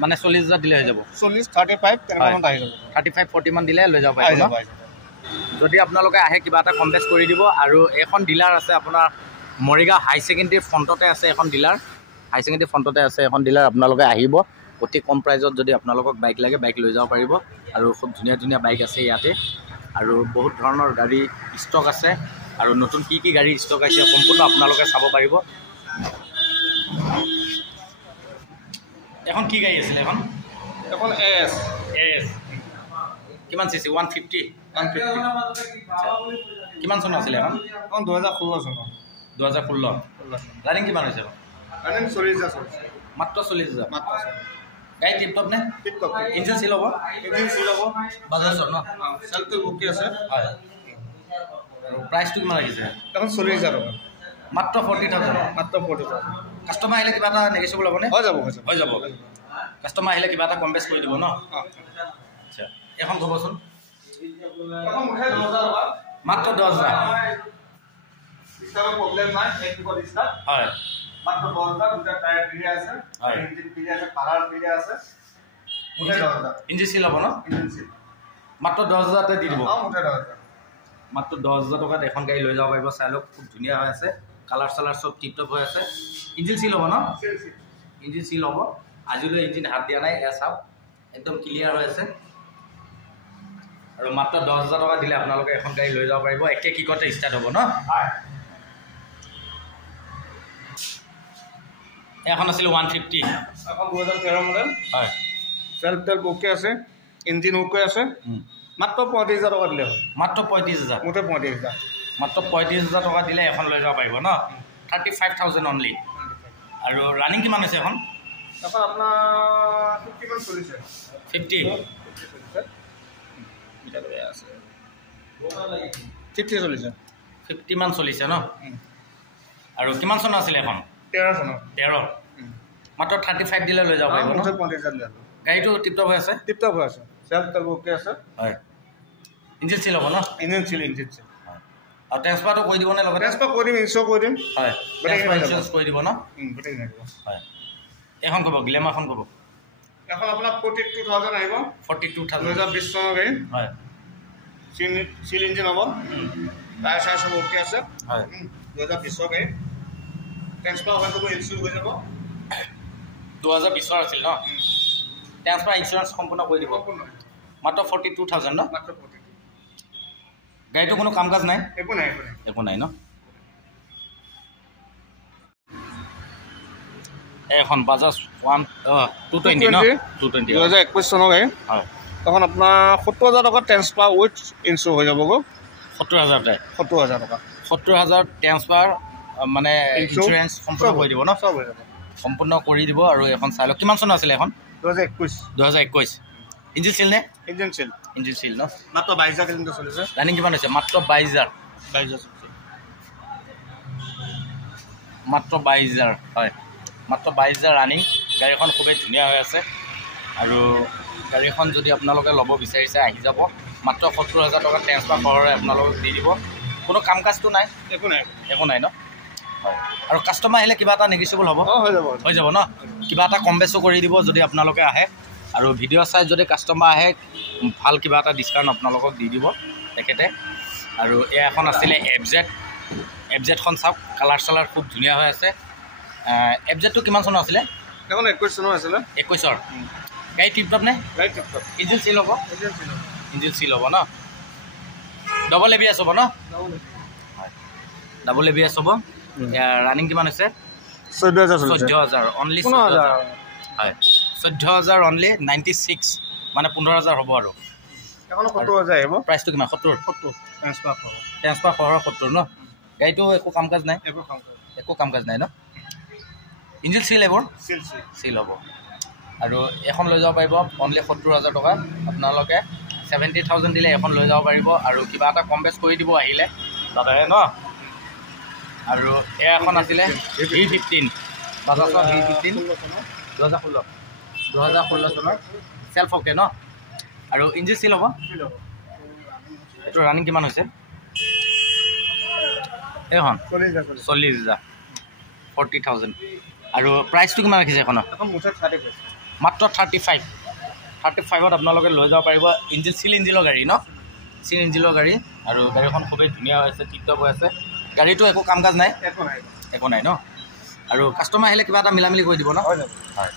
মানে 40,000 দিলে হৈ যাব 40 35 তেনেকুৱাত আহি যাব 35-40 মান দিলে লৈ যাব পাৰিব যদি আপোনালোকে আহে কিবা এটা কম বেছ কৰি দিব আৰু এখন ডিলাৰ আছে আপোনাৰ মৰিগাঁও হাই ছেকেণ্ডেৰী ফ্ৰণ্টতে আছে এখন ডিলাৰ হাই ছেকেণ্ডেৰী ফ্ৰণ্টতে আছে এখন ডিলাৰ আপোনালোকে আহিব অতি কম প্ৰাইজত যদি আপোনালোকক বাইক লাগে বাইক লৈ যাব পাৰিব আৰু খুব ধুনীয়া ধুনীয়া বাইক আছে ইয়াতে আৰু বহুত ধৰণৰ গাড়ী ষ্টক আছে আৰু নতুন কি গাড়ী ষ্টক আছে সম্পূৰ্ণ আপোনালোকে চাব পাৰিব এখন কি গাড়ী আছিল এখন এস কিমান সিসি 150 কিমান চন আছিল এখন 2016 চন 2016 ৰানিং কিমান হৈছে ৰানিং 40,000 মাত্ৰ 40,000 মাত্ৰ গাড়ী টিপ টপ নে টিপ টপ ইঞ্জিন সিল হ'ব বাজাজৰ ন সেলফ বুকি আছে হয় আৰু প্ৰাইসটো কিমান লাগিছে এখন 40,000 টকা মাত্ৰ 40,000 মাত্ৰ 40,000 কাস্টমাৰ আহিলে কিবা এটা নেগেচিবল হ'বনে হৈ যাব কাস্টমাৰ আহিলে কিবা এটা কম বেছ কৰি দিব ন আচ্ছা এখন ক'বচোন মাত্ৰ 10,000 ইষ্টাৰৰ প্ৰবলেম নাই এক টিকট ইষ্টাৰ হয় মাত্ৰ 10,000 দুটা টায়াৰ ক্লিয়াৰ আছে ইঞ্জিন ক্লিয়াৰ আছে কালাৰ ক্লিয়াৰ আছে মুঠে 10,000 ইঞ্জিন সিল হ'ব ন ইঞ্জিন সিল মাত্ৰ 10,000 তে দি দিব মুঠে 10,000 মাত্ৰ 10,000 টকাত এখন গাড়ী লৈ যাব পাৰিব চাই লওক খুব ধুনীয়া হৈ আছে কালাৰ চালাৰ চব টিপ টপ হৈ আছে ইঞ্জিন সিল হ'ব ন ইঞ্জিন সিল হ'ব আজিলৈ ইঞ্জিন হাত দিয়া নাই এয়া চাওক একদম ক্লিয়াৰ হৈ আছে আৰু মাত্ৰ 10,000 টকা দিলে আপোনালোকে এখন গাড়ী লৈ যাব পাৰিব একে কিকতে ষ্টাৰ্ট হ'ব ন এখন আছিল 150 এখন 2013 মডেল হয় সেলফ টেলফ ওকে আছে ইঞ্জিন ওকে আছে মাত্ৰ 35,000 টকা দিলে হয় মাত্ৰ 35,000 মুঠে 35,000 মাত্ৰ 35,000 টকা দিলে এখন লৈ যাব পাৰিব ন 35,000 অনলি আৰু ৰানিং কিমান হৈছে এখন এখন আপোনাৰ 50 মান চলিছে 50 চলিছে 50 মান চলিছে ন আৰু কিমান চন আছিলে এখন 13 চনৰ 13 মাত্ৰ 35 দিলে লৈ যাব পাৰিব ন 35,000 দিলে গাড়ীটো টিপটপ হৈ আছে টিপটপ হৈ আছে সেলফ টেলফ ওকে আছে হয় ইঞ্জিন সিল হ'ব ন ইঞ্জিন সিল আৰু ট্ৰেন্সফাৰটো কৰি দিব নে লগতে ট্ৰেন্সফাৰ কৰি দিম ইনশ্যোৰ কৰি দিম হয় ট্ৰেন্সফাৰ ইনস্যুৰেঞ্চ কৰি দিব ন গোটেই নাই হয় এখন ক'ব গ্লেমাৰখন ক'ব এখন আপোনাৰ 42,000 আহিব 42,000 2020 চনৰ গাড়ী হয় সিল ইঞ্জিন হ'ব টায়াৰ চায়াৰ সব ওকে আছে হয় 2020 গাড়ী ট্ৰেন্সফাৰ হৈ ইনশ্যোৰ হৈ যাব 2020 আছিল ন ট্ৰেন্সফাৰ ইনস্যুৰেঞ্চ সম্পূৰ্ণ কৰি দিব মাত্ৰ 42,000 ন মাত্ৰ 42 গাড়ীটো কোনো কাম কাজ নাই একো নাই ন এখন বাজাজ 220 ন 220 2021 চনৰ গাড়ী হয় তখন আপোনাৰ 70,000 টকা ট্ৰেন্সফাৰ উইথ ইনশ্যোৰ হৈ যাবগৈ 70,000 70,000 টকা 70,000 ট্ৰেন্সফাৰ মানে ইনস্যুৰেঞ্চ সম্পূৰ্ণ কৰি দিব ন সব হৈ যাব সম্পূৰ্ণ কৰি দিব আৰু এখন চাই লওক কিমান চন আছিলে এখন 2021 ইঞ্জিন সিল নে ইঞ্জিন সিল ন মাত্ৰ 22,000 কিলোমিটাৰ চলিছে ৰানিং কিমান হৈছে মাত্ৰ 22,000 মাত্ৰ 22,000 হয় মাত্ৰ 22,000 ৰানিং গাড়ীখন খুবেই ধুনীয়া হৈ আছে আৰু গাড়ীখন যদি আপোনালোকে ল'ব বিচাৰিছে আহি যাব মাত্ৰ 70,000 টকা ট্ৰেন্সফাৰ সহৰে আপোনালোকক দি দিব কোনো কাম কাজটো নাই একো নাই ন হয় আৰু কাষ্টমাৰ আহিলে কিবা এটা নেগেচিবল হ'ব হৈ যাব ন কিবা এটা কম বেছো কৰি দিব যদি আপোনালোকে আহে আৰু ভিডিঅ' চাই যদি কাষ্টমাৰ আহে ভাল কিবা এটা ডিছকাউণ্ট আপোনালোকক দি দিব তেখেতে আৰু এয়া এখন আছিলে এফজেডখন চাওক কালাৰ চালাৰ খুব ধুনীয়া হৈ আছে এফজেডটো কিমান চনৰ আছিলে এখন 21 চনৰ আছিলে 21ৰ গাড়ী টিপটপ নে ইঞ্জিন সিল হ'ব ইঞ্জিন সিল হ'ব ন ডবল এবিএছ হ'ব ন ডাবল এবিএছ হ'ব ৰানিং কিমান হৈছে 14,000 অনলি 14,000 হয় 14,000 অনলি 96 মানে 15,000 হ'ব আৰু এখন 70,000 আহিব প্ৰাইচটো কিমান 70 ট্ৰেন্সফাৰ সহৰ 70 ন গাড়ীটো একো কাম কাজ নাই একো কাম কাজ নাই ন ইঞ্জিন সিল এইবোৰ সিল হ'ব আৰু এখন লৈ যাব পাৰিব অনলি 70,000 টকা আপোনালোকে 70,000 দিলে এখন লৈ যাব পাৰিব আৰু কিবা এটা কম বেছ কৰি দিব আহিলে দাদাহে ন আৰু এয়া এখন আছিলে V15 বাজাজৰ V15 2016 চনৰ সেলফ অ'কে ন আৰু ইঞ্জিন সিল হ'ব এইটো ৰানিং কিমান হৈছে এইখন 40,000 40,000 আৰু প্ৰাইচটো কিমান ৰাখিছে এখনৰ মাত্ৰ 35ত আপোনালোকে লৈ যাব পাৰিব। চিল ইঞ্জিনৰ গাড়ী ন, চিল ইঞ্জিনৰ গাড়ী আৰু গাড়ীখন খুবেই ধুনীয়া হৈ আছে, টিপটপ হৈ আছে। গাড়ীটো একো কাম কাজ নাই, একো নাই ন। আৰু কাষ্টমাৰ আহিলে কিবা এটা মিলামিলি কৰি দিব ন। হয়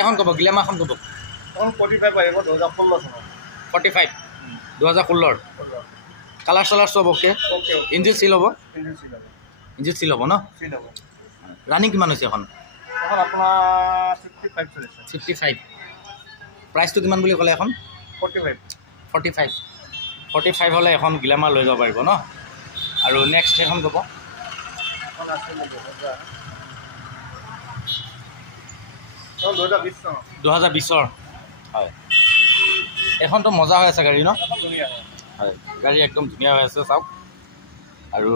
এখন ক'ব, গ্লেমাৰখন ক'ব। 45 আহিব 2016 চনৰ। 45 2016। কালাৰ চালাৰ চব অ'কে। ইঞ্জিন চিল হ'ব, ইঞ্জিন চিল হ'ব ন। ৰানিং কিমান হৈছে এখন? এখন আপোনাৰ 55 চলিছে। 55। প্ৰাইচটো কিমান বুলি ক'লে এখন? 45 হ'লে এখন গ্লেমাৰ লৈ যাব পাৰিব ন। আৰু নেক্সট এখন ক'ব। 2020ৰ হয়। এখনতো মজা হৈ আছে গাড়ী ন। হয়, গাড়ী একদম ধুনীয়া হৈ আছে চাওক। আৰু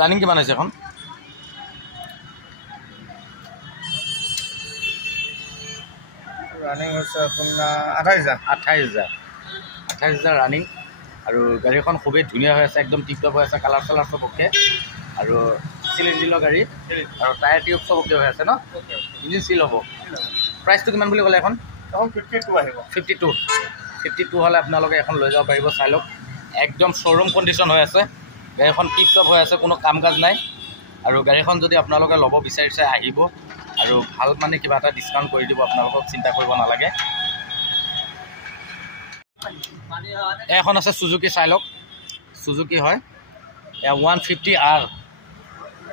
ৰানিং কিমান হৈছে এখন? ৰানিং হৈছে আপোনাৰ 28,000 ৰানিং। আৰু গাড়ীখন খুবেই ধুনীয়া হৈ আছে, একদম টিপটপ হৈ আছে, কালাৰ চালাৰ চব অ'কে। আৰু চিল ইঞ্জিনৰ গাড়ী আৰু টায়াৰ টিউব চব অ'কে হৈ আছে ন। ইঞ্জিন চিল হ'ব। প্ৰাইচটো কিমান বুলি ক'লে এখন? 52 আহিব। 52 হ'লে আপোনালোকে এখন লৈ যাব পাৰিব। চাই লওক, একদম শ্ব'ৰুম কণ্ডিশ্যন হৈ আছে, গাড়ীখন টিপটপ হৈ আছে, কোনো কাম কাজ নাই। আৰু গাড়ীখন যদি আপোনালোকে ল'ব বিচাৰিছে আহিব, আৰু ভাল মানে কিবা এটা ডিছকাউণ্ট কৰি দিব, আপোনালোকক চিন্তা কৰিব নালাগে। এখন আছে চুজুকি, চাই লওক, চুজুকি হয় 150R,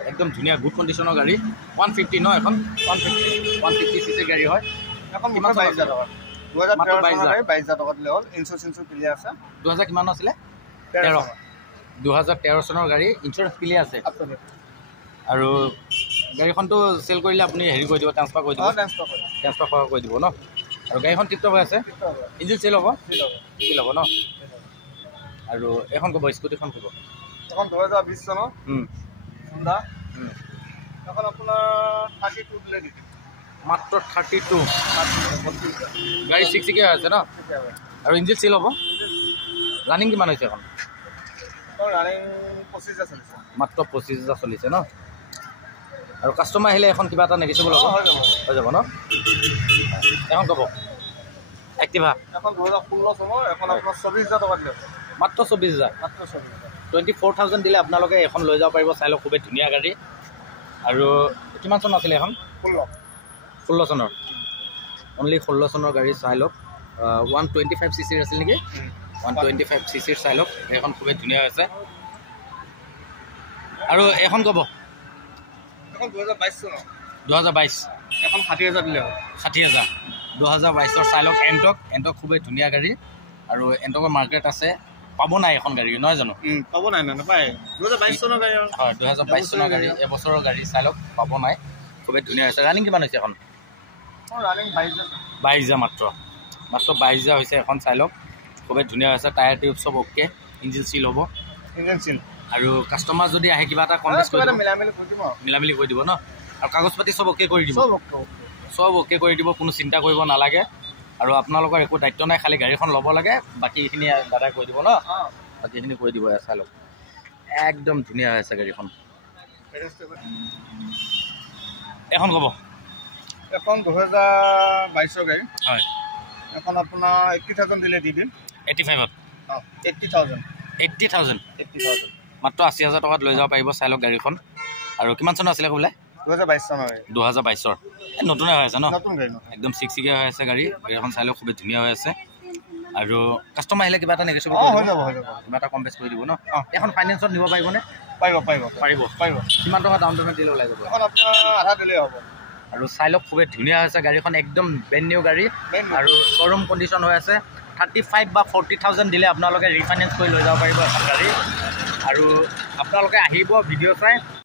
একদম ধুনীয়া গুড কণ্ডিশ্যনৰ গাড়ী। 150 ন এখন? 150 cc গাড়ী হয়। এখন কিমান 22,000 টকা। 22,000 টকা দিলে হ'ল। ইঞ্চুৰেঞ্চ ক্লিয়াৰ আছে। 2000 কিমান আছিলে? 2013 চনৰ গাড়ী, ইঞ্চুৰেঞ্চ ক্লিয়াৰ আছে। আৰু গাড়ীখনটো চেল কৰিলে আপুনি হেৰি কৰি দিব, ট্ৰান্সফাৰ কৰি দিব, ট্ৰান্সফাৰ কৰি দিব ন। আৰু গাড়ীখন টিপটপ হৈ আছে, ইঞ্জিন চেল হ'ব, চিল হ'ব ন। আৰু এখন ক'ব, স্কুটিখন ক'ব। এখন 2020 চনৰ হুণ্ডা। এখন আপোনাৰ 32 দিলে দিছে। মাত্ৰ 32। গাড়ী চিকচিকীয়া হৈ আছে ন। আৰু ইঞ্জিন চিল হ'ব। ৰানিং কিমান হৈছে এখন? ৰানিং 25,000 চলিছে। মাত্ৰ 25,000 চলিছে ন। আৰু কাষ্টমাৰ আহিলে এখন কিবা এটা নেগেচিবল হ'ব, হৈ যাব ন। এখন ক'ব, এক্টিভা। এখন 2016 চনৰ, এখন আপোনাৰ 24,000 টকা দিলে। মাত্ৰ 24,000। 24,000 দিলে আপোনালোকে এখন লৈ যাব পাৰিব। চাই লওক, খুবেই ধুনীয়া গাড়ী। আৰু কিমান চন আছিলে এখন? 16 চনৰ। অনলি 16 চনৰ গাড়ী। চাই লওক, 125 cc আছিল নেকি? 125 cc চাই লওক, এইখন খুবেই ধুনীয়া হৈছে। আৰু এখন ক'ব, এখন 2022 চনৰ। 2022 এখন 60,000 দিলে হ'ল। 60,000। 2022 চাই লওক, এণ্টক খুবেই ধুনীয়া গাড়ী। আৰু এণ্টকৰ মাৰ্কেট আছে, পাব নাই এখন গাড়ী, নহয় জানো? পাব নাই, নাপায়। 2022 চনৰ গাড়ী হয়, 2022 চনৰ গাড়ী, এবছৰৰ গাড়ী। চাই লওক, পাব নাই, খুবেই ধুনীয়া হৈছে। ৰানিং কিমান হৈছে এখন? ৰানিং 22,000 মাত্ৰ 22,000 হৈছে এখন। চাই লওক, খুবেই ধুনীয়া হৈছে, টায়াৰ টিউব চব অ'কে, ইঞ্জিন চিল হ'ব। আৰু কাষ্টমাৰ যদি আহে কিবা এটা কম বেছ কৰি দিব, মিলামিলি কৰি দিব ন। আৰু কাগজ পাতি চব অ'কে কৰি দিব, চব অ'কে কৰি দিব, কোনো চিন্তা কৰিব নালাগে। আৰু আপোনালোকৰ একো দায়িত্ব নাই, খালি গাড়ীখন ল'ব লাগে, বাকীখিনি দাদাই কৰি দিব ন। বাকীখিনি কৰি দিব। চাই লওক, একদম ধুনীয়া হৈ আছে গাড়ীখন। এখন ক'ব। এখন 2022 গাড়ী হয়। এখন আপোনাৰ 80,000 দিলে দি দিম। 85ত 80,000 মাত্ৰ 80,000 টকাত লৈ যাব পাৰিব। চাই লওক গাড়ীখন। আৰু কিমান চনৰ আছিলে ক'লে? 2022 চনৰ। 2022ৰ নতুনে হৈ আছে ন, নতুন গাড়ী, একদম চিকচিকীয়া হৈ আছে গাড়ী। গাড়ীখন চাই লওক, খুবেই ধুনীয়া হৈ আছে। আৰু কাষ্টমাৰ আহিলে কিবা এটা নেগেচিবল হৈ যাব, কিবা এটা কম বেছ কৰি দিব ন। এখন ফাইনেন্সত নিব পাৰিবনে? পাৰিব। কিমান টকা ডাউন পে'মেণ্ট দিলে ওলাই যাব? এখন আপোনাৰ আধা দিলেই হ'ব। আৰু চাই লওক, খুবেই ধুনীয়া হৈছে গাড়ীখন, একদম ব্ৰেণ্ড নিউ গাড়ী। আৰু শ্ব'ৰুম কণ্ডিশ্যন হৈ আছে। 35 বা 40,000 দিলে আপোনালোকে ৰিফাইনেন্স কৰি লৈ যাব পাৰিব এখন গাড়ী। আৰু আপোনালোকে আহিব, ভিডিঅ' চাই